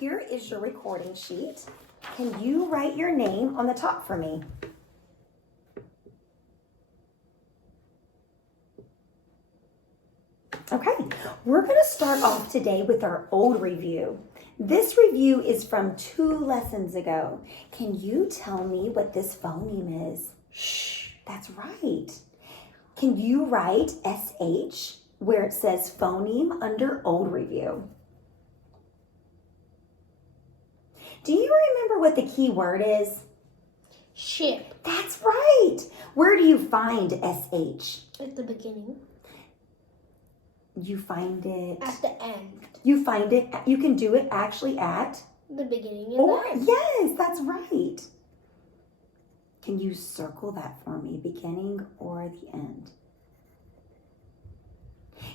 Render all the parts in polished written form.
Here is your recording sheet. Can you write your name on the top for me? Okay, we're going to start off today with our old review. This review is from 2 lessons ago. Can you tell me what this phoneme is? Shh, that's right. Can you write SH where it says phoneme under old review? Do you remember what the key word is? Ship. That's right. Where do you find SH? At the beginning. You find it at the end. You find it, you can do it actually at the beginning and or the end. Yes, that's right. Can you circle that for me, beginning or the end?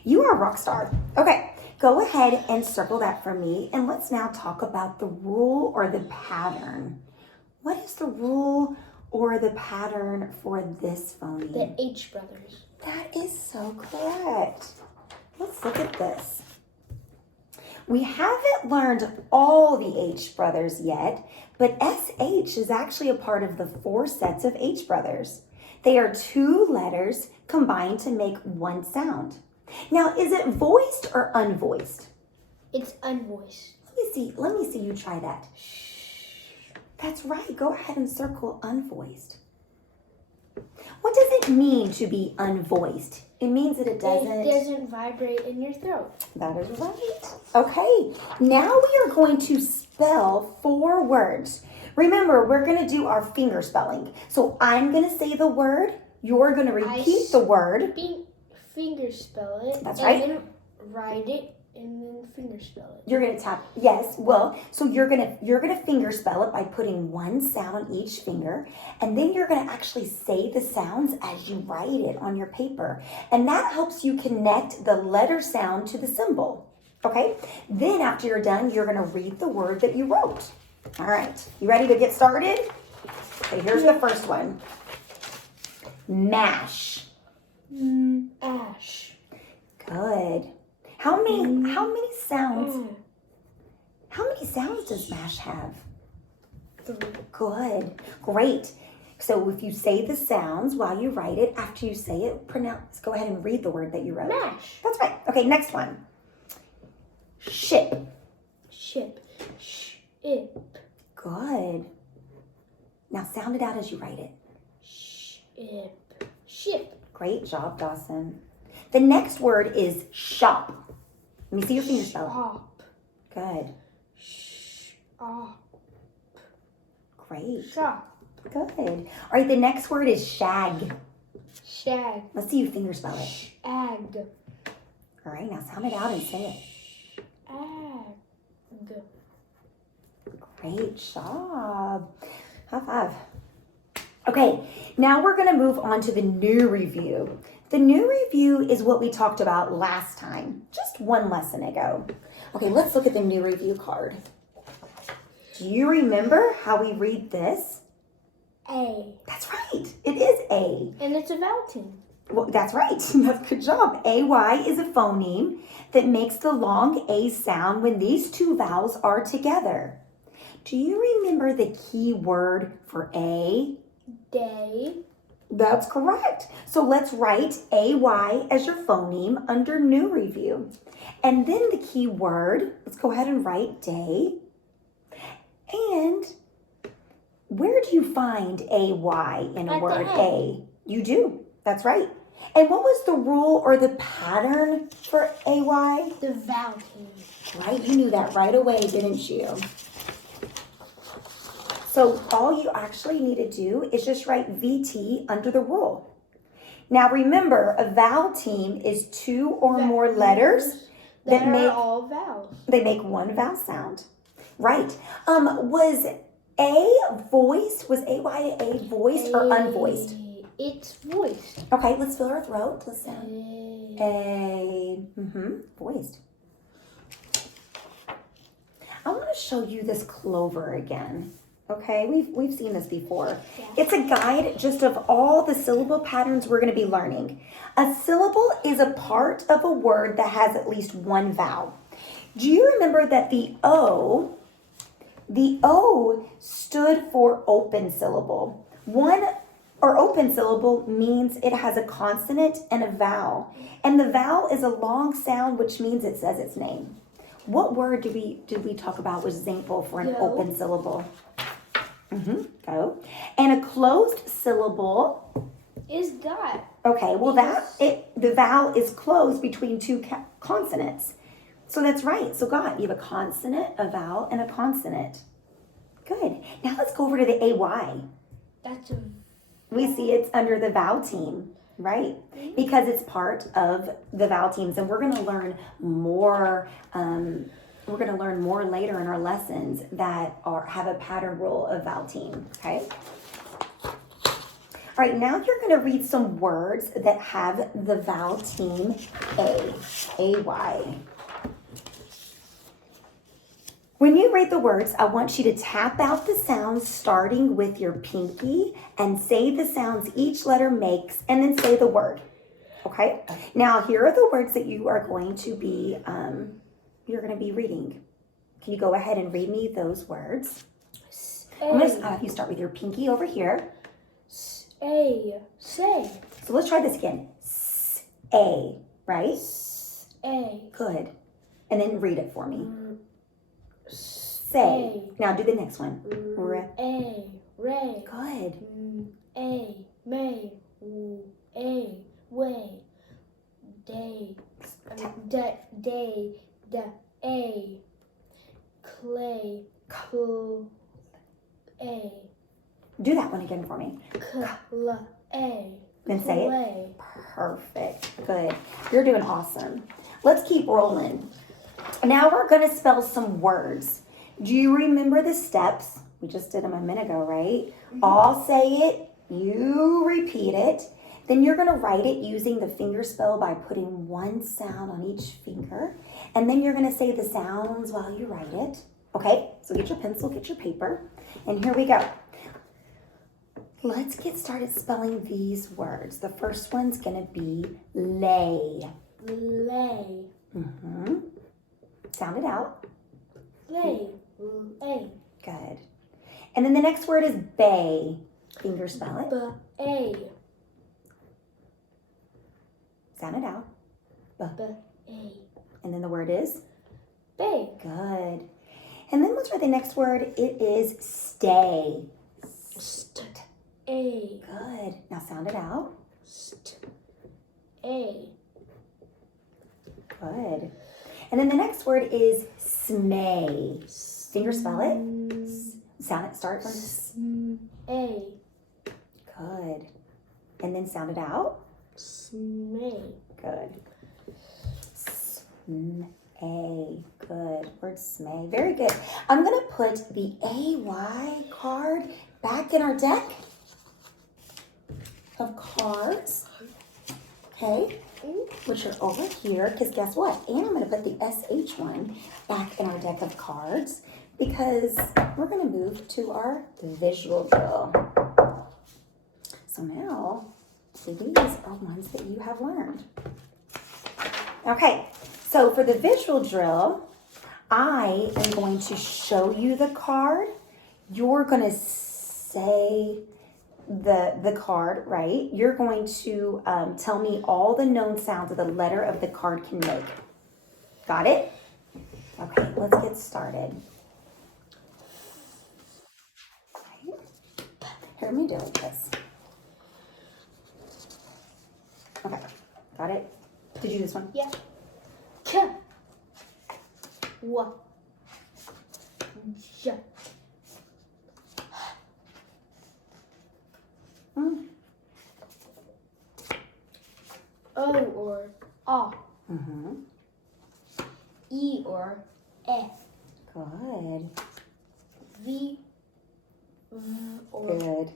You are a rock star. Okay, go ahead and circle that for me, and let's now talk about the rule or the pattern. What is the rule or the pattern for this phoneme? The H brothers. That is so correct. Let's look at this. We haven't learned all the H brothers yet, but SH is actually a part of the 4 sets of H brothers. They are 2 letters combined to make one sound. Now, is it voiced or unvoiced? It's unvoiced. Let me see you try that. That's right. Go ahead and circle unvoiced. What does it mean to be unvoiced? It means that it doesn't vibrate in your throat. That is right. Okay, now we are going to spell 4 words. Remember, we're going to do our finger spelling. So I'm going to say the word. You're going to repeat the word. Finger spell it. That's right. And then write it and then finger spell it. You're going to tap. Yes. Well, so you're going to finger spell it by putting one sound on each finger, and then you're going to actually say the sounds as you write it on your paper. And that helps you connect the letter sound to the symbol. Okay? Then after you're done, you're going to read the word that you wrote. All right. You ready to get started? Okay, here's the first one. Mash. Ash. Good. How many sounds? How many sounds does mash have? 3. Good. Great. So if you say the sounds while you write it, after you say it, go ahead and read the word that you wrote. Mash. That's right. Okay, next one. Ship. Ship. Ship. Good. Now sound it out as you write it. Ship. Ship. Great job, Dawson. The next word is shop. Let me see your finger spell. Shop. Good. Shop. Great. Shop. Good. All right, the next word is shag. Shag. Let's see you finger spell it. Shag. All right, now sound it out and say it. Shag. Great job. High five. Okay, now we're going to move on to the new review. The new review is what we talked about last time, just 1 lesson ago. Okay, let's look at the new review card. Do you remember how we read this? A. That's right. It is A. And it's a vowel tone. Well, that's right. That's good job. AY is a phoneme that makes the long A sound when these 2 vowels are together. Do you remember the key word for A? Day. That's correct. So let's write AY as your phoneme under new review. And then the key word, let's go ahead and write day. And where do you find AY in a At word the end. A? You do. That's right. And what was the rule or the pattern for AY? The vowel tone. Right, you knew that right away, didn't you? So all you actually need to do is just write VT under the rule. Now remember, a vowel team is 2 or more letters that make all vowels. They make one vowel sound. Right. Was A voiced? Was AY a voiced or unvoiced? It's voiced. Okay, let's fill our throat. Listen. A. Voiced. I want to show you this clover again. Okay, we've seen this before. Yeah. It's a guide just of all the syllable patterns we're going to be learning. A syllable is a part of a word that has at least one vowel. Do you remember that the O The O stood for open syllable. One or open syllable means it has a consonant and a vowel. And the vowel is a long sound, which means it says its name. What word did we talk about was example for an Go. open syllable? Go. And a closed syllable. Is got. Okay, well the vowel is closed between two consonants. So that's right. So got, you have a consonant, a vowel, and a consonant. Good. Now let's go over to the AY. That's a. We see it's under the vowel team, right? Because it's part of the vowel teams, and we're going to learn more. We're going to learn more later in our lessons that have a pattern rule of vowel team. Okay. All right. Now you're going to read some words that have the vowel team AY. When you read the words, I want you to tap out the sounds starting with your pinky and say the sounds each letter makes and then say the word. Okay? Now, here are the words that you are going to be, reading. Can you go ahead and read me those words? I'm going to have you start with your pinky over here. Say. So let's try this again. A, right? A. Good. And then read it for me. Say. Now do the next one. A. Ray. Good. A. May. A. Way. Day. Day. A. Clay. A. Do that one again for me. A. Then say it. Perfect. Good. You're doing awesome. Let's keep rolling. Now we're going to spell some words. Do you remember the steps? We just did them a minute ago, right? I'll say it. You repeat it. Then you're going to write it using the finger spell by putting one sound on each finger. And then you're going to say the sounds while you write it. Okay? So get your pencil, get your paper. And here we go. Let's get started spelling these words. The first one's going to be lay. Lay. Sound it out. Lay. Good. And then the next word is bay. Finger spell it. A. Sound it out. A. And then the word is? Bay. Good. And then let's try the next word. It is stay. A. Good. Now sound it out. A. Good. And then the next word is smay. Finger spell it. Sound it. Start from A. Good. And then sound it out. Smay. Good. Smay. Good. Word smay. Very good. I'm going to put the AY card back in our deck of cards. Okay. Which are over here. Because guess what? And I'm going to put the SH one back in our deck of cards because we're going to move to our visual drill. So now, these are ones that you have learned. Okay, so for the visual drill, I am going to show you the card. You're going to say the card, right? You're going to tell me all the known sounds that the letter of the card can make. Got it? Okay, let's get started. Okay. Here, let me do it like this. Okay, got it? Did you do this one? Yeah. Ch. Wa. J. O or A. E or E. Good. V. Or Good.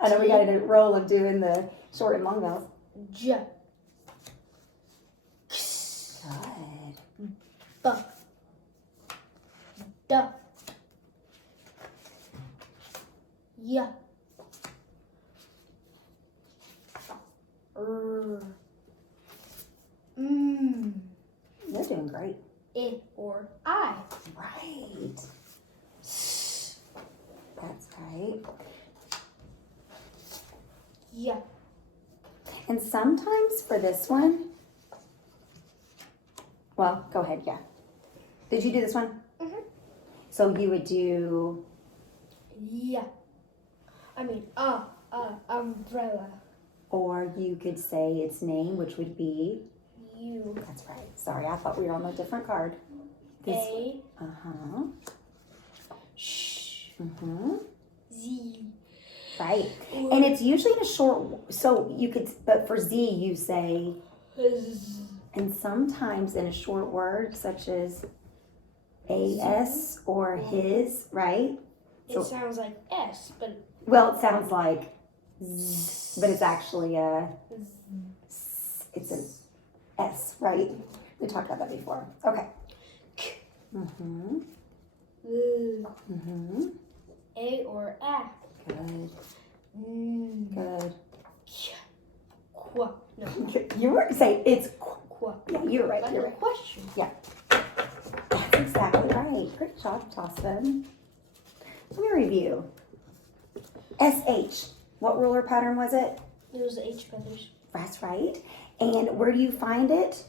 I know we got a roll of doing the short and long vowels. J. Good. B. D. Y. You're doing great. I or I. Right. Yeah. And sometimes for this one, well, go ahead, yeah. Did you do this one? Mhm. So you would do, Yeah. I mean, umbrella. or you could say its name, which would be, U. that's right. Sorry, I thought we were on a different card. A. Uh-huh. Sh. Mm-hmm. Z. Right. And it's usually in a short, so you could, but for Z you say, Z. and sometimes in a short word such as AS or his, right? It sounds like S, but Well, it sounds like Z, but it's actually it's an S, right? We talked about that before. Okay. Mm-hmm. Mm-hmm. A or A. Good. Mm. Good. Qua. No. You were say it's Qua. yeah, you're right. Like You're a right. question. That's exactly right. Great job, Dawson. Let me review. SH. What ruler pattern was it? It was the H feathers. That's right. And where do you find it?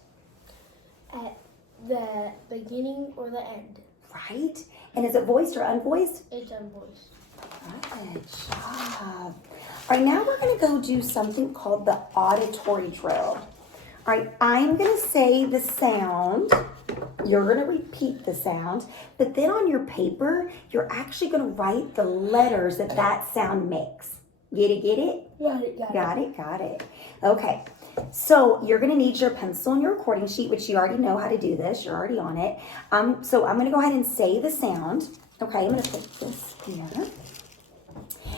At the beginning or the end. Right. And is it voiced or unvoiced? It's unvoiced. Good job. All right, now we're going to go do something called the auditory drill. All right, I'm going to say the sound. You're going to repeat the sound. But then on your paper, you're actually going to write the letters that that sound makes. Get it, get it? Got it, Got it, got it. Okay, so you're going to need your pencil and your recording sheet, which you already know how to do this. You're already on it. So I'm going to go ahead and say the sound. Okay, I'm going to put this here.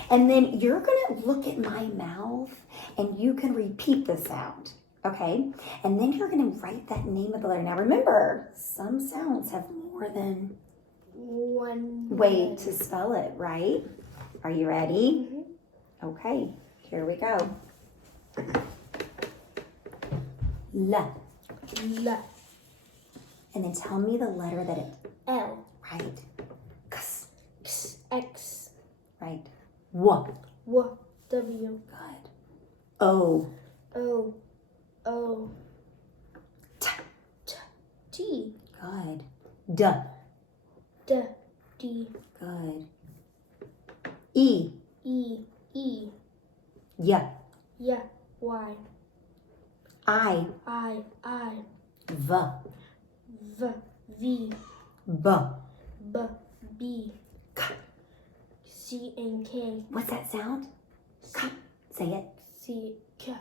And then you're going to look at my mouth and you can repeat the sound. Okay, and then you're going to write that name of the letter. Now remember, some sounds have more than one way to spell it, right? Are you ready? Mm-hmm. Okay, here we go. L. L. And then tell me the letter that it, L. right? X, X. X. right? W. W. W. Good. O. O. O. T. T. T. Good. D. D. D. Good. E. E. E. Y. Y. Y. I. I. I. V. V. V. B. B. B. K. C and K. What's that sound? C. Say it. C. K.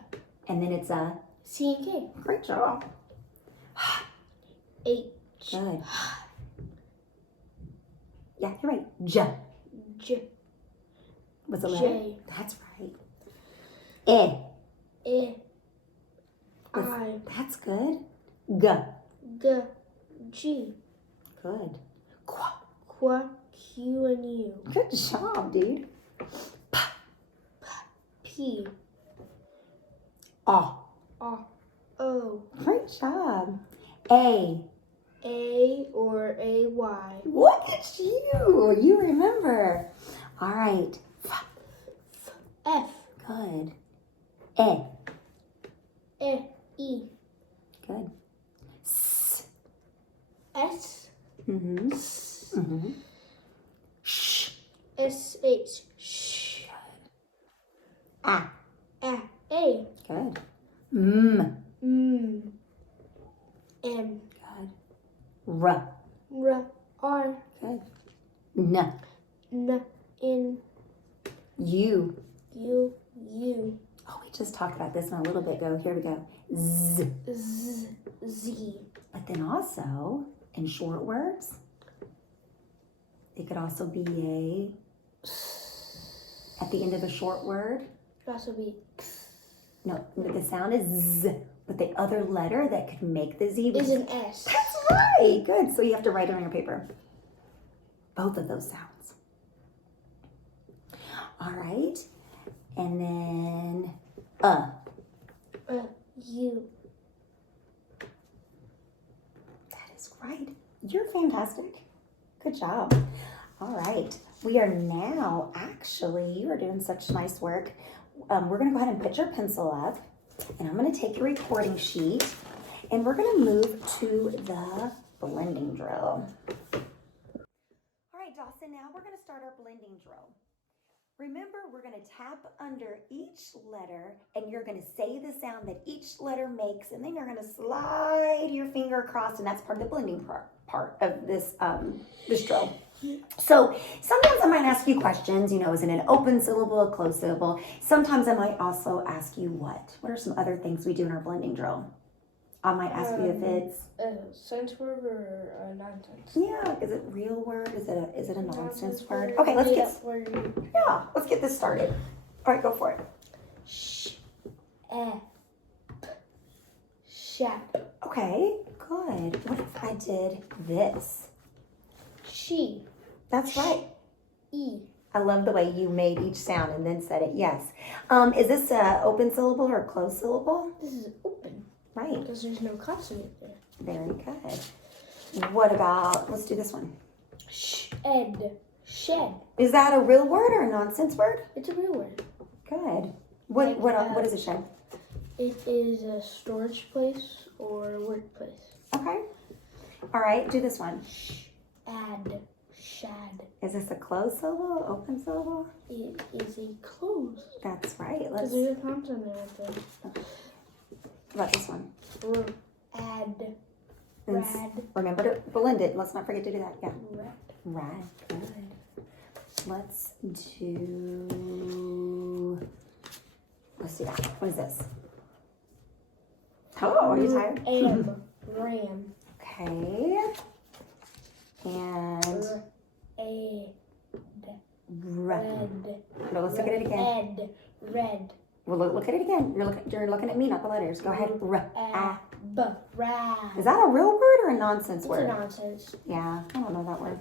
And then it's a. C and K. Great job. H. Good. Yeah, you're right. J. J. What's the letter? J. That's right. E. E. What's- I. That's good. G. G. G. Good. Qu. Q. Q and U. Good job, dude. P. A. O. O. Great job. A. A or A Y. Look at you. You remember. All right. F. Good. E. E. E. Good. S. S. Mm-hmm. S. Mm-hmm. Sh. S. H. Sh. A. A. A. Good. M. M. M. Good. R. R. R. Good. N. N. N. U. U. U. Oh, we just talked about this one a little bit ago. Here we go. Z. Z. Z. But then also, in short words, it could also be at the end of a short word. Could also be No, but the sound is Z. But the other letter that could make the Z is an S. That's right. Good. So you have to write it on your paper. Both of those sounds. All right. And then U. That is right. You're fantastic. Good job. All right. We are now actually, you are doing such nice work. we're going to go ahead and put your pencil up, and I'm going to take your recording sheet, and we're going to move to the blending drill. All right, Dawson, now we're going to start our blending drill. Remember, we're going to tap under each letter, and you're going to say the sound that each letter makes, and then you're going to slide your finger across, and that's part of the blending part of this this drill. So sometimes I might ask you questions, you know, is it an open syllable, a closed syllable? Sometimes I might also ask you what? What are some other things we do in our blending drill? I might ask you if it's a sense word or a nonsense. Yeah, is it real word? Is it a nonsense word? Word. Okay, let's Word. get this started. All right, go for it. Shap. Okay, good. What if I did this? She. That's right. E. I love the way you made each sound and then said it. Yes. Is this an open syllable or a closed syllable? This is open. Right. Because there's no consonant there. Very good. What about, let's do this one. Shed. Shed. Is that a real word or a nonsense word? It's a real word. Good. What is a shed? It is a storage place or workplace. Okay. All right, do this one. Shad. Is this a closed syllable, open syllable? It is a closed. That's right. Because there's a consonant there. What about this one? Rad. Remember to blend it. Let's not forget to do that. Yeah. Rad. Good. Let's do that. What is this? Oh, are you tired? Ram. Okay. And red. No, let's look at it again. Red. Well, look at it again. You're looking at me, not the letters. Go ahead. Rad. Is that a real word or a nonsense word? It's a nonsense. Yeah, I don't know that word.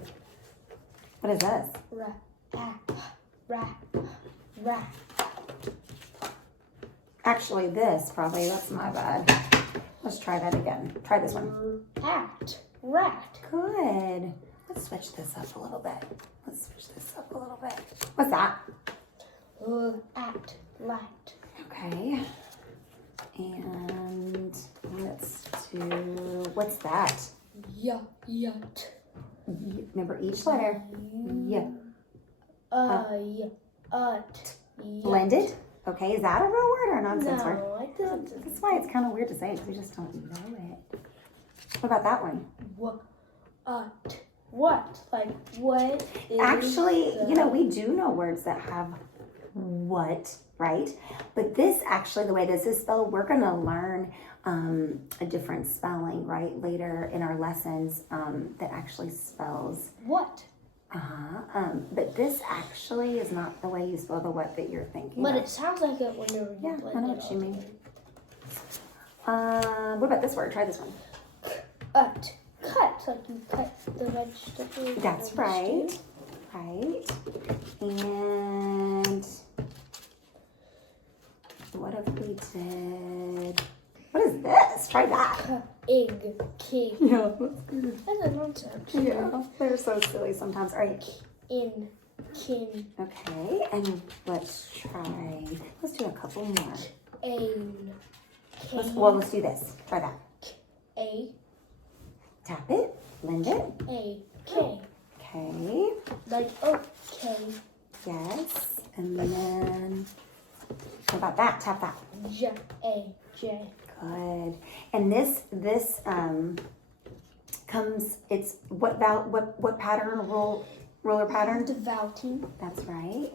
What is this? Actually, this probably, that's my bad. Let's try that again. Try this one. Rat. Good. Let's switch this up a little bit. What's that? Light. Okay. And let's do, what's that? Yacht. Remember each letter. Yeah. Blended. Okay, is that a real word or a nonsense word? No, I don't. That's why it's kind of weird to say because we just don't know it. What about that one? What? Like, what is Actually, we do know words that have what, right? But this actually, the way this is spelled, we're going to learn a different spelling, right, later in our lessons that actually spells what? But this actually is not the way you spell the what that you're thinking. But it sounds like it when you're I know what you mean. What about this word? Try this one. Cut, like you cut the vegetable. That's right. Right. And what if we did? What is this? Try that. Egg, king. Yeah. That's a nonsense. Yeah, they're so silly sometimes. All right. In, kin. Okay, and let's do a couple more. Let's do this. Try that. A. Tap it, blend it. A, K. Okay. Like okay. Yes, and then, how about that? Tap that. J, A, J. Good. And this comes, it's what pattern, ruler pattern? The vowel team. That's right.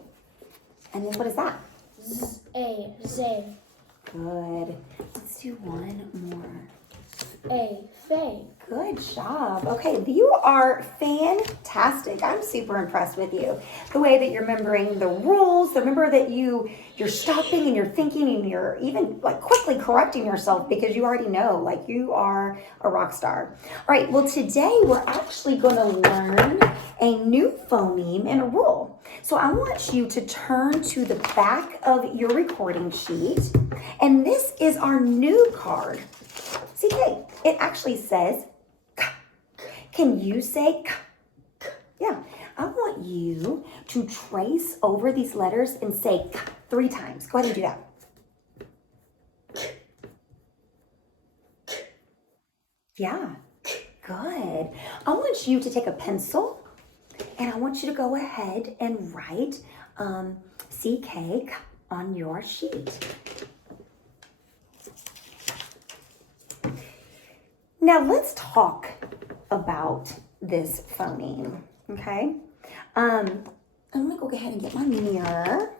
And then what is that? Z, A, Z. Good. Let's do one more. A, Faye. Good job. Okay, you are fantastic. I'm super impressed with you. The way that you're remembering the rules, remember that you're stopping and you're thinking and you're even like quickly correcting yourself because you already know, like you are a rock star. All right, well today we're actually going to learn a new phoneme and a rule. So I want you to turn to the back of your recording sheet, and this is our new card. See, hey, it actually says K. Can you say K? Yeah, I want you to trace over these letters and say k 3 times. Go ahead and do that. Yeah, good. I want you to take a pencil and I want you to go ahead and write CK on your sheet. Now let's talk about this phoneme, okay? I'm gonna go ahead and get my mirror,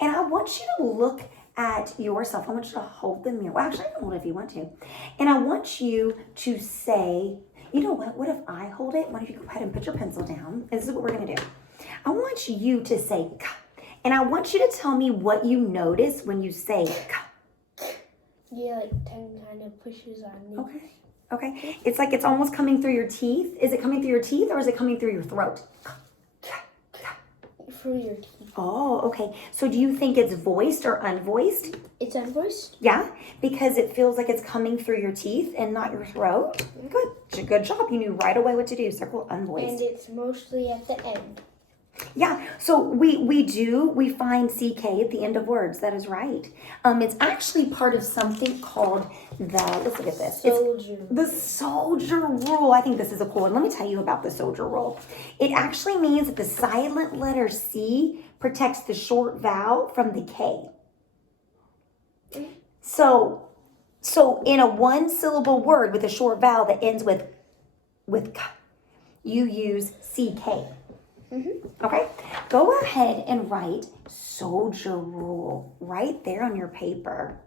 and I want you to look at yourself. I want you to hold the mirror. Well, actually, I can hold it if you want to. And I want you to say, you know what if I hold it? Why don't you go ahead and put your pencil down? This is what we're gonna do. I want you to say K, and I want you to tell me what you notice when you say K. Yeah, like tongue kind of pushes on me. Okay. It's like it's almost coming through your teeth. Is it coming through your teeth or is it coming through your throat? Through your teeth. Oh, okay. So do you think it's voiced or unvoiced? It's unvoiced? Yeah, because it feels like it's coming through your teeth and not your throat. Good job. You knew right away what to do. Circle unvoiced. And it's mostly at the end. Yeah, so we find CK at the end of words. That is right. It's actually part of something called let's look at this. Soldier. It's the soldier rule. I think this is a cool one. Let me tell you about the soldier rule. It actually means that the silent letter C protects the short vowel from the K. So in a one syllable word with a short vowel that ends with K, you use CK. Okay, go ahead and write soldier rule right there on your paper.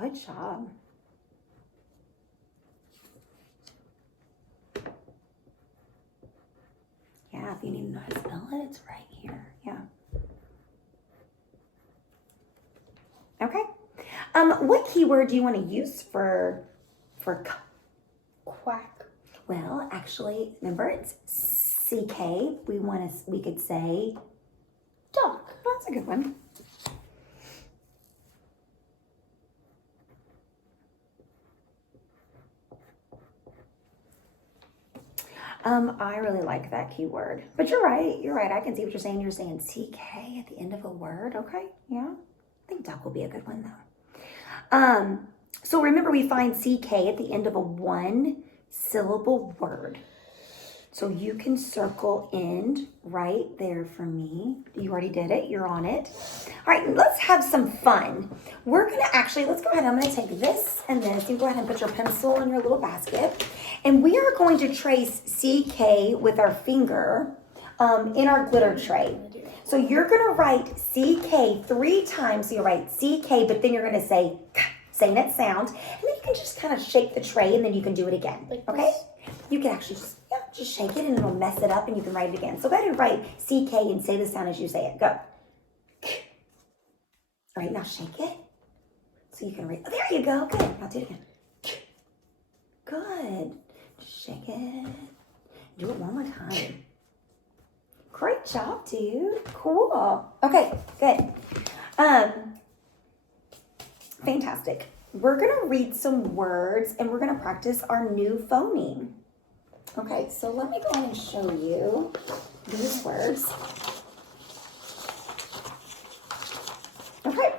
Good job. Yeah, if you need to know how to spell it, it's right here. Yeah. Okay. What keyword do you want to use for K? Quack. Well, actually, remember it's CK. We could say Duck. well, that's a good one. I really like that keyword. But you're right. I can see what you're saying. You're saying CK at the end of a word. Okay. Yeah. I think duck will be a good one though. So remember we find CK at the end of a one syllable word. So you can circle end right there for me. You already did it. You're on it. All right, let's have some fun. We're going to let's go ahead. I'm going to take this and this. You go ahead and put your pencil in your little basket. And we are going to trace CK with our finger in our glitter tray. So you're going to write CK 3 times. So you write CK, but then you're going to say K, saying that sound. And then you can just kind of shake the tray and then you can do it again. Like okay? this? You can actually just shake it and it'll mess it up and you can write it again. So go ahead and write CK and say the sound as you say it. Go. All right, now shake it. So you can write, there you go. Good. Now do it again. Good. Just shake it. Do it one more time. Great job, dude. Cool. Okay, good. Fantastic. We're going to read some words and we're going to practice our new phoneme. Okay, so let me go ahead and show you these words. Okay.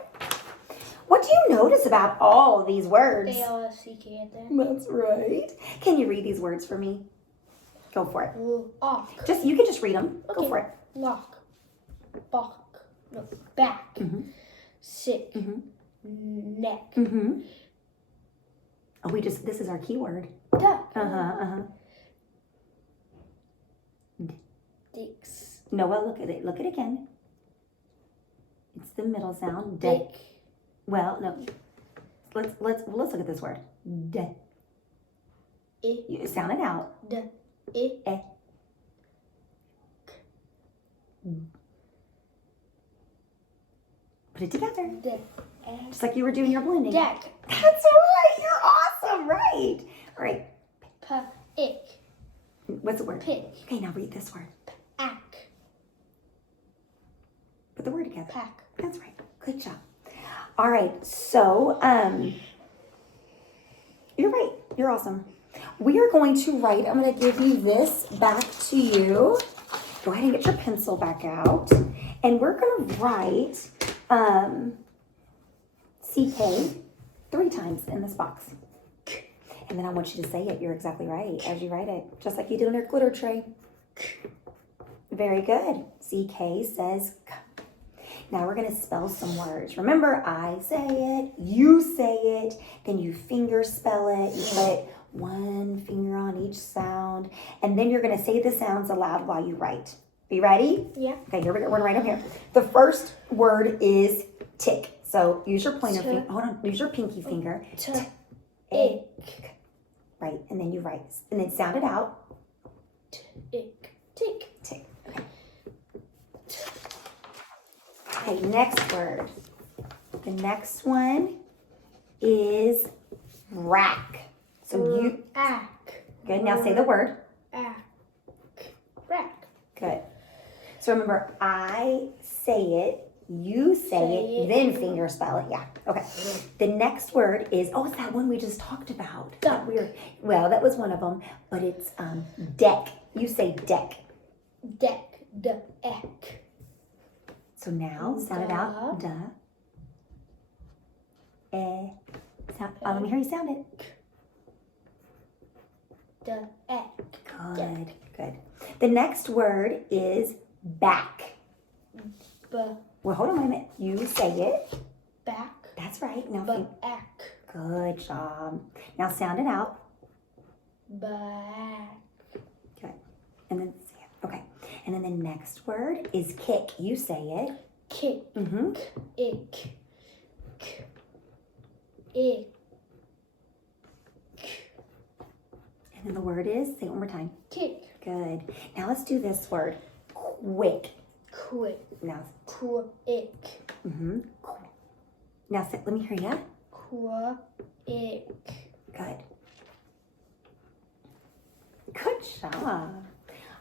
What do you notice about all of these words? They all have CK at the end. That's right. Can you read these words for me? Go for it. Lock. You can just read them. Okay. Go for it. Lock. Balk. No, back. Sick. Neck. Oh, this is our keyword. Duck. Dicks. Noah, look at it. Look at it again. It's the middle sound. Dick. Well, no. Let's look at this word. De. You sound it out. De. Eh. Put it together. De. Just like you were doing your blending. Deck. That's right. You're awesome. Right. All right. Ick. What's the word? Pick. Okay, now read this word. Ack. Put the word together. Pack. That's right. Good job. All right. So, you're right. You're awesome. we are going to write, I'm going to give you this back to you. Go ahead and get your pencil back out. And we're going to write CK 3 times in this box. And then I want you to say it. You're exactly right as you write it, just like you did on your glitter tray. Very good. CK says K. Now we're going to spell some words. Remember, I say it, you say it, then you finger spell it. You put 1 finger on each sound, and then you're going to say the sounds aloud while you write. Are you ready? Yeah. Okay, here we go. We're going to write them here. The first word is tick. So use your pointer finger. Hold on. Use your pinky finger. Ick. Right, and then you write, and then sound it out. Ick. Tick. Tick. Okay, next word. The next one is rack. So you, Ack. good, now say the word. Ack. Rack. Good. So remember, I say it, you say it, then finger spell it. Yeah, okay. The next word is, oh, it's that one we just talked about. Duck. Well, that was one of them, but it's deck. You say deck. Deck. Deck. So now, sound it out. Duh. Let me hear you sound it. Good, good. The next word is back. Well, hold on a minute. You say it. Back. That's right. Now, Back. good job. Now sound it out. Back. Good. And then say it. Okay. And then the next word is kick. You say it. Kick. Mm-hmm. Ick. Ick. And then the word is, say it one more time. Kick. Good. Now let's do this word. Quick. Quick. Now. Quick. Mm-hmm. Now let me hear you. Quick. Good. Good job.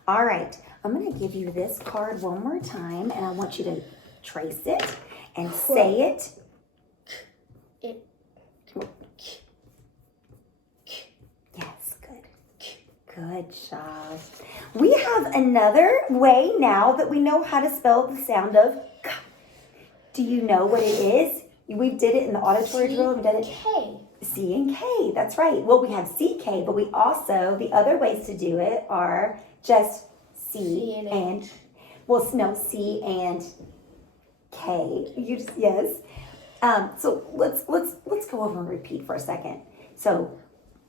All right. I'm going to give you this card one more time, and I want you to trace it and say it. Yes, good. Good job. We have another way now that we know how to spell the sound of K. Do you know what it is? We did it in the auditory drill. We did it. K. C and K. That's right. Well, we have CK, but we also, the other ways to do it are just C and well, no, C and K. You just, yes. So let's go over and repeat for a second. So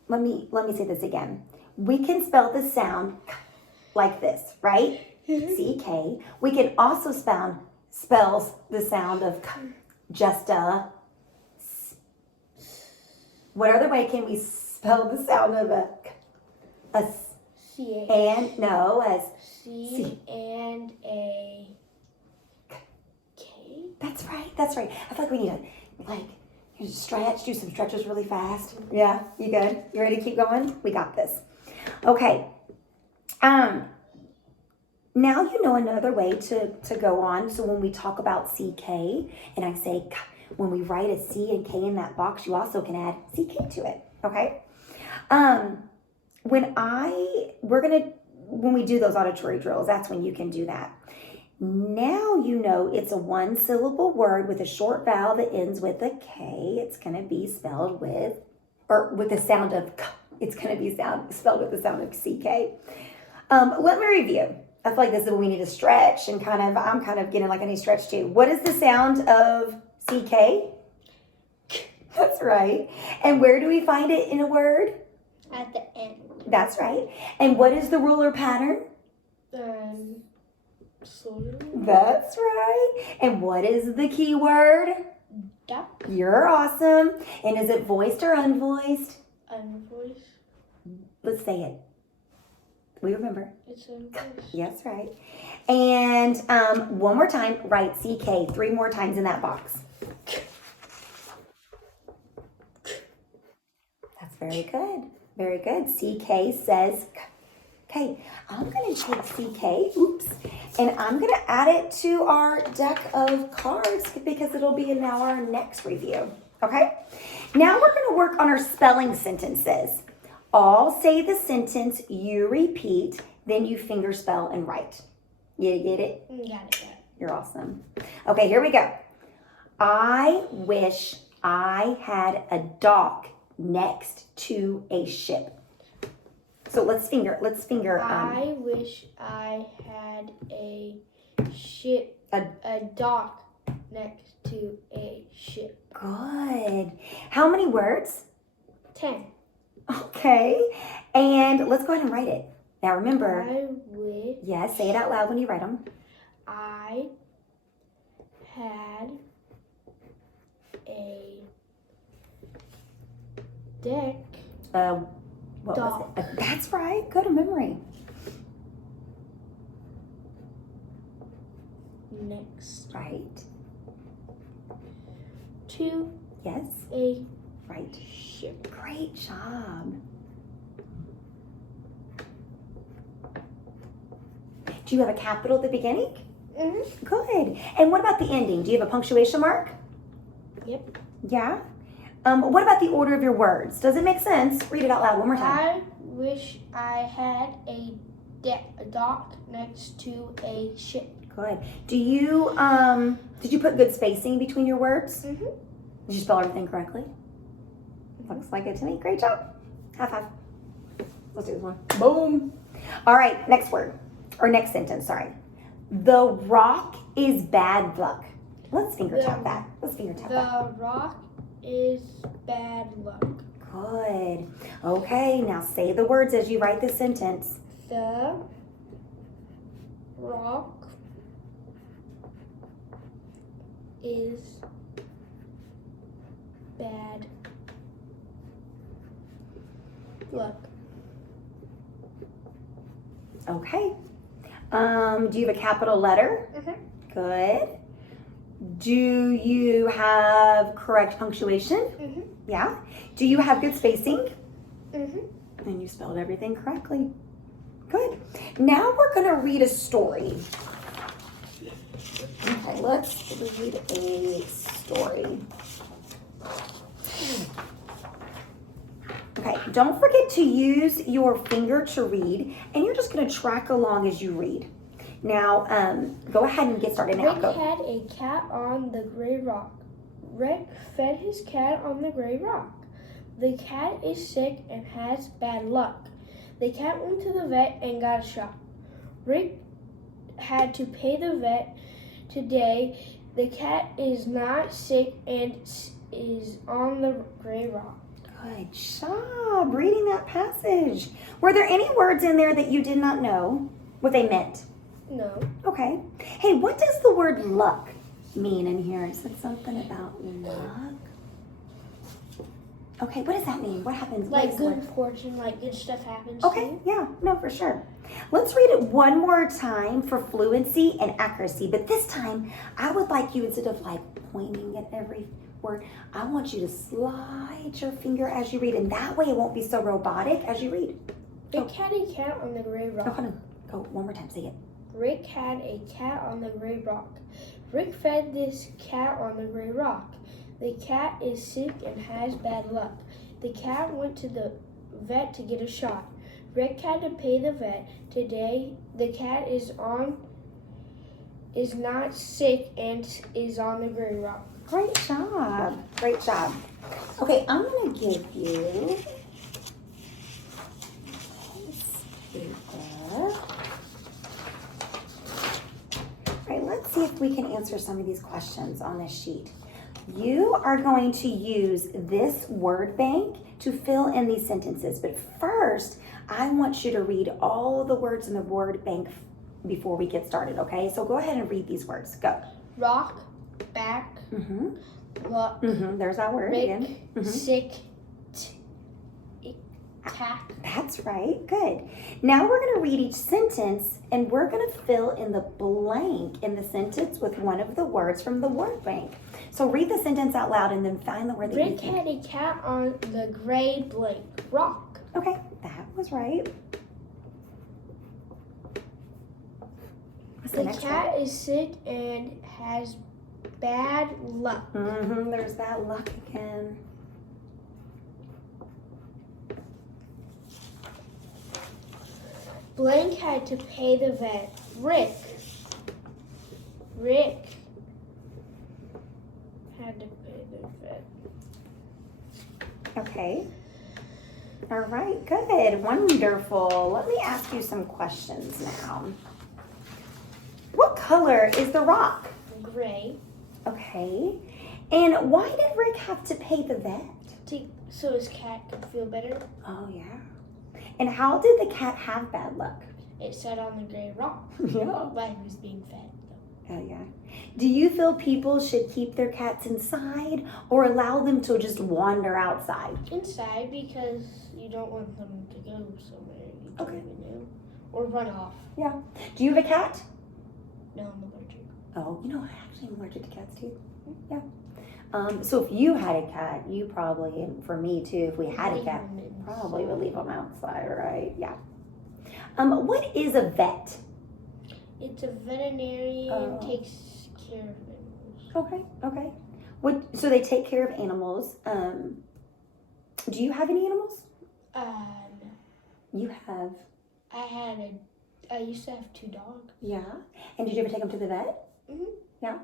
let me say this again. We can spell the sound like this, right? CK. We can also spells the sound of just a. What other way can we spell the sound of a C and no as C and a K? That's right. That's right. I feel like we need to stretch, do some stretches really fast. Yeah, you good? You ready to keep going? We got this. Okay. Now you know another way to go on. So when we talk about CK and I say when we write a C and K in that box, you also can add CK to it. Okay. When we do those auditory drills, that's when you can do that. Now you know it's a 1-syllable word with a short vowel that ends with a K. It's going to be spelled with the sound of K. It's going to be spelled with the sound of CK. Let me review. I feel like this is when we need to stretch and I'm kind of getting like I need to stretch too. What is the sound of CK? That's right. And where do we find it in a word? At the end. That's right. And what is the ruler pattern? That's right. And what is the key word? Duck. You're awesome. And is it voiced or unvoiced? Unvoiced. Let's say it. We remember. It's unvoiced. Yes, right. And one more time, write CK 3 more times in that box. That's very good. Very good. CK says K. Okay, I'm going to take CK, and I'm going to add it to our deck of cards because it'll be in our next review. Okay? Now we're going to work on our spelling sentences. I'll say the sentence, you repeat, then you fingerspell and write. You get it? Got it. You're awesome. Okay, here we go. I wish I had a dock next to a ship. So let's finger. I wish I had a ship, a dock next to a ship. Good. How many words? 10. Okay. And let's go ahead and write it. Now remember. I wish. Yes, say it out loud when you write them. I had a deck. What Dock. was it? That's right. Good memory. Next Right. to Yes. a Right. ship. Great job. Do you have a capital at the beginning? Mm-hmm. Good. And what about the ending? Do you have a punctuation mark? Yep. Yeah. What about the order of your words? Does it make sense? Read it out loud one more time. I wish I had a dock next to a ship. Good. Do you did you put good spacing between your words? Mm-hmm. Did you spell everything correctly? Looks like it to me. Great job. High five. Let's do this one. Boom. All right, next word. Or next sentence, sorry. The rock is bad luck. Let's finger tap that. Let's finger tap that. The rock is bad luck. Good. Okay, now say the words as you write the sentence. The rock is bad luck. Okay. Do you have a capital letter? Mm-hmm. Good. Do you have correct punctuation? Mm-hmm. Yeah. Do you have good spacing? Mm-hmm. And you spelled everything correctly. Good. Now we're going to read a story. Okay, let's read a story. Okay, don't forget to use your finger to read, and you're just going to track along as you read. Now, go ahead and get started. Now, Rick had a cat on the gray rock. Rick fed his cat on the gray rock. The cat is sick and has bad luck. The cat went to the vet and got a shot. Rick had to pay the vet today. The cat is not sick and is on the gray rock. Good job reading that passage. Were there any words in there that you did not know what they meant? No. Okay. Hey, what does the word luck mean in here? It said something about luck. Okay, what does that mean? What happens? What Like is good luck? fortune, like good stuff happens to Okay, you. yeah, no, for sure. Let's read it one more time for fluency and accuracy. But this time, I would like you, instead of like pointing at every word, I want you to slide your finger as you read. And that way it won't be so robotic as you read. Rick had a cat on the gray Oh, rock. hold on. Go one more time, say it. Rick had a cat on the gray rock. Rick fed this cat on the gray rock. The cat is sick and has bad luck. The cat went to the vet to get a shot. Rick had to pay the vet. Today, the cat is not sick and is on the gray rock. Great job. Great job. Okay, I'm going to give you paper. All right, let's see if we can answer some of these questions on this sheet. You are going to use this word bank to fill in these sentences. But first, I want you to read all of the words in the word bank before we get started, okay? So go ahead and read these words. Go. Rock, back, luck, There's that word Rick, again. sick, tack. That's right. Good. Now we're going to read each sentence and we're going to fill in the blank in the sentence with one of the words from the word bank. So read the sentence out loud and then find the word that you Rick think. had a cat on the gray blank rock. Okay, that was right. What's the The next cat is sick and has bad luck. one? There's that luck again. Blank had to pay the vet. Rick had to pay the vet. Okay. All right, good, wonderful. Let me ask you some questions now. What color is the rock? Gray. Okay. And why did Rick have to pay the vet? So his cat could feel better. Oh, yeah. And how did the cat have bad luck? It sat on the gray rock Yeah. while he was being fed. Oh, yeah. Do you feel people should keep their cats inside or allow them to just wander outside? Inside, because you don't want them to go somewhere you don't Okay. even know. Or run off. Yeah. Do you have a cat? No, I'm allergic. Oh, you know, I actually am allergic to cats too. Yeah. So if you had a cat, you probably, and for me too, if we had a cat, probably would leave them outside, right? Yeah. What is a vet? It's a veterinarian takes care of animals. Okay. So they take care of animals. Do you have any animals? No. You have. I used to have 2 dogs. Yeah. And did you ever take them to the vet? Mhm. Yeah.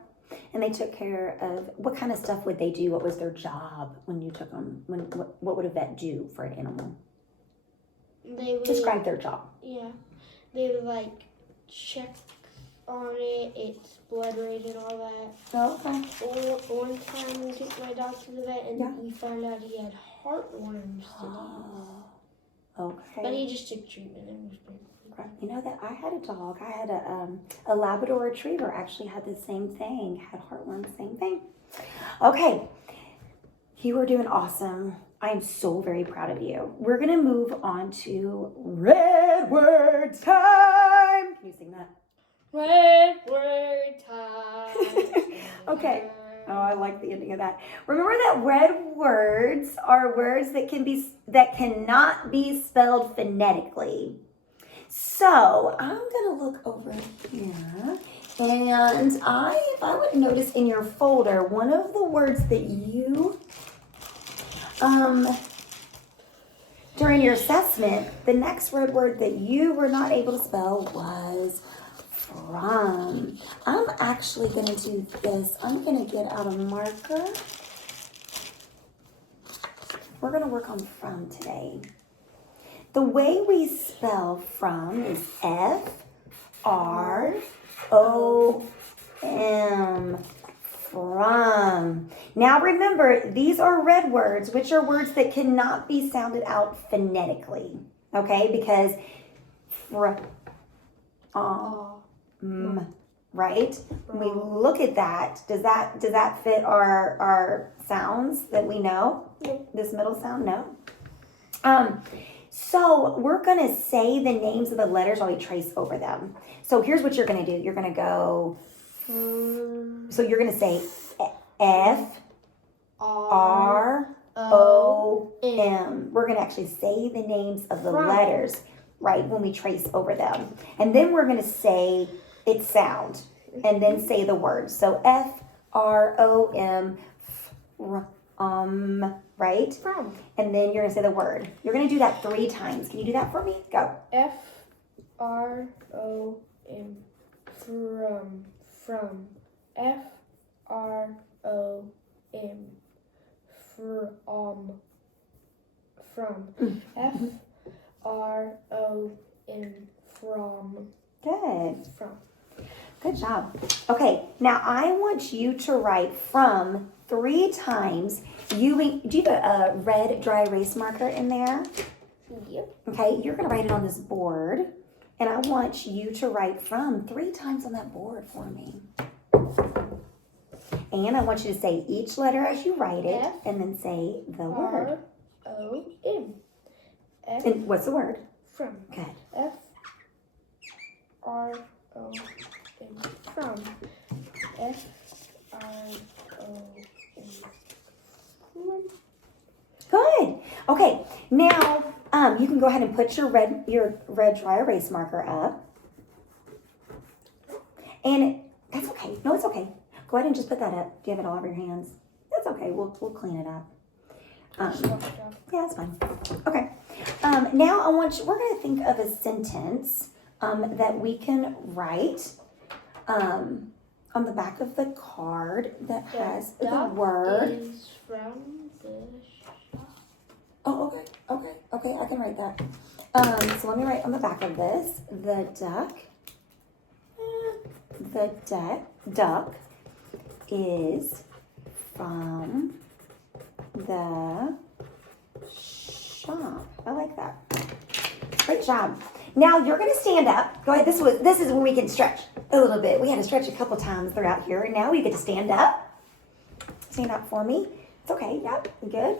And they took care of, what kind of stuff would they do? What was their job when you took them? What would a vet do for an animal? They would Describe their job. Yeah, they would like check on it, its blood rate and all that. Oh, okay. Or one time we took my dog to the vet and we found out he had heartworms. Okay. But he just took treatment and was pretty. You know that I had a dog. I had a Labrador Retriever. Actually had the same thing. Had heartworms. Same thing. Okay, you are doing awesome. I am so very proud of you. We're gonna move on to red word time. Can you sing that? Red word time. Okay. Oh, I like the ending of that. Remember that red words are words that cannot be spelled phonetically. So I'm gonna look over here, and if I would notice in your folder, one of the words that you during your assessment, the next red word that you were not able to spell was from. I'm actually gonna do this. I'm gonna get out a marker. We're gonna work on from today. The way we spell from is F-R-O-M, from. Now remember, these are red words, which are words that cannot be sounded out phonetically, okay? Because right? When we look at that, does that fit our sounds that we know? No. This middle sound, no? So we're going to say the names of the letters while we trace over them. So here's what you're going to do. You're going to go, so you're going to say F-R-O-M. We're going to actually say the names of the letters, right, when we trace over them. And then we're going to say its sound and then say the words. So F-R-O-M, right? From. And then you're going to say the word. You're going to do that 3 times. Can you do that for me? Go. F-R-O-M. From. F-R-O-M. From. F-R-O-M. From. Good. From. Good job. Okay, now I want you to write from 3 times. Do you have a red dry erase marker in there? Yep. Okay, you're going to write it on this board. And I want you to write from 3 times on that board for me. And I want you to say each letter as you write it, and then say the word. F-R-O-M. And what's the word? From. Good. F-R-O-M. From. F-R-O-M. Good. Okay. Now you can go ahead and put your red dry erase marker up. And that's okay. No, it's okay. Go ahead and just put that up. Do you have it all over your hands? That's okay. We'll clean it up. Yeah, that's fine. Okay. Now we're going to think of a sentence that we can write on the back of the card that has the word. Is from the shop. Oh, okay, I can write that. So let me write on the back of this, the duck is from the shop. I like that. Great job. Now you're going to stand up. Go ahead. This is where we can stretch a little bit. We had to stretch a couple times throughout here, and now we get to stand up. Stand up for me. It's okay. Yep. You good?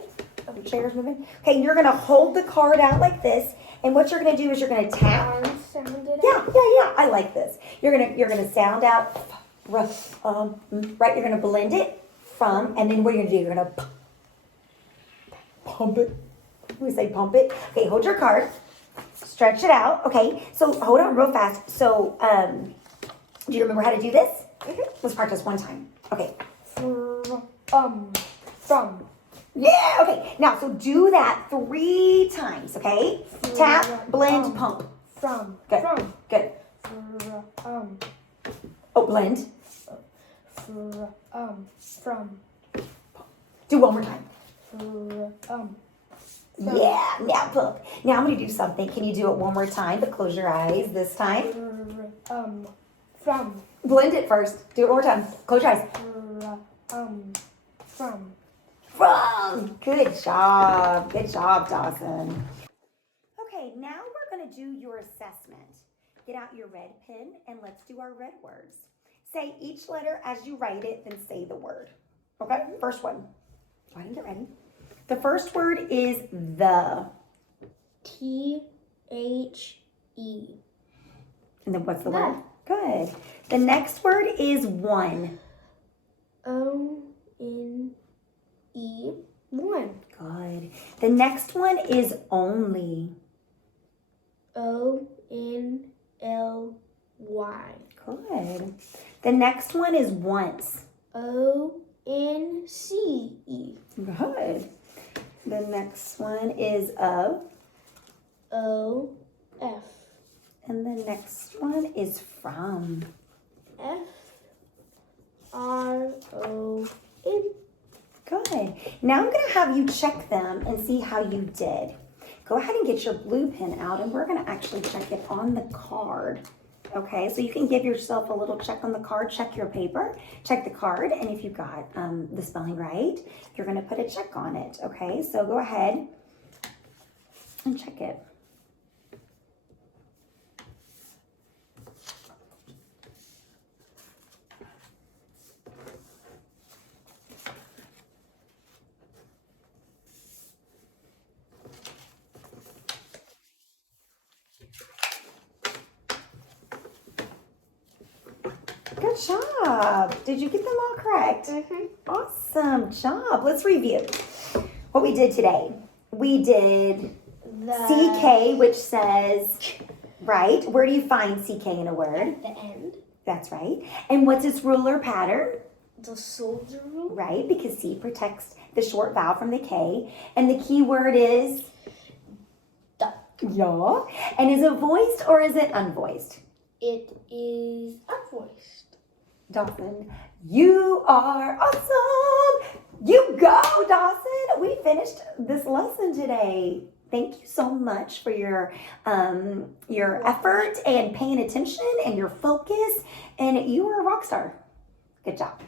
The chair's moving. Okay. You're going to hold the card out like this, and what you're going to do is you're going to tap. Yeah. I like this. You're gonna sound out. Right. You're gonna blend it from, and then what you're gonna do? You're gonna pump it. We say pump it. Okay. Hold your card. Stretch it out. Okay. So hold on real fast. So do you remember how to do this? Mm-hmm. Let's practice one time. Okay. From. Yeah. Okay. Now, so do that 3 times. Okay. Tap, blend, pump. From. Good. From. Good. Oh, blend. From. Do one more time. From. Yeah, now pump. Now I'm going to do something. Can you do it one more time, but close your eyes this time? From. Blend it first. Do it one more time. Close your eyes. From. Good job. Good job, Dawson. Okay, now we're going to do your assessment. Get out your red pen and let's do our red words. Say each letter as you write it, then say the word. Okay, first one. Go ahead and get ready. The first word is the. THE. And then what's the word? Good. The next word is one. ONE. One. Good. The next one is only. ONLY. Good. The next one is once. ONCE. Good. The next one is of. OF. And the next one is from. FROM. Good. Now I'm going to have you check them and see how you did. Go ahead and get your blue pen out, and we're going to actually check it on the card. Okay, so you can give yourself a little check on the card, check your paper, check the card, and if you got the spelling right, you're going to put a check on it. Okay, so go ahead and check it. Good job. Did you get them all correct? Mm-hmm. Awesome job. Let's review what we did today. We did CK, which says, right? Where do you find CK in a word? At the end. That's right. And what's its ruler pattern? The soldier rule. Right, because C protects the short vowel from the K. And the key word is? Duck. Yeah. And is it voiced or is it unvoiced? It is unvoiced. Dawson, you are awesome. You go, Dawson. We finished this lesson today. Thank you so much for your effort and paying attention and your focus. And you are a rock star. Good job.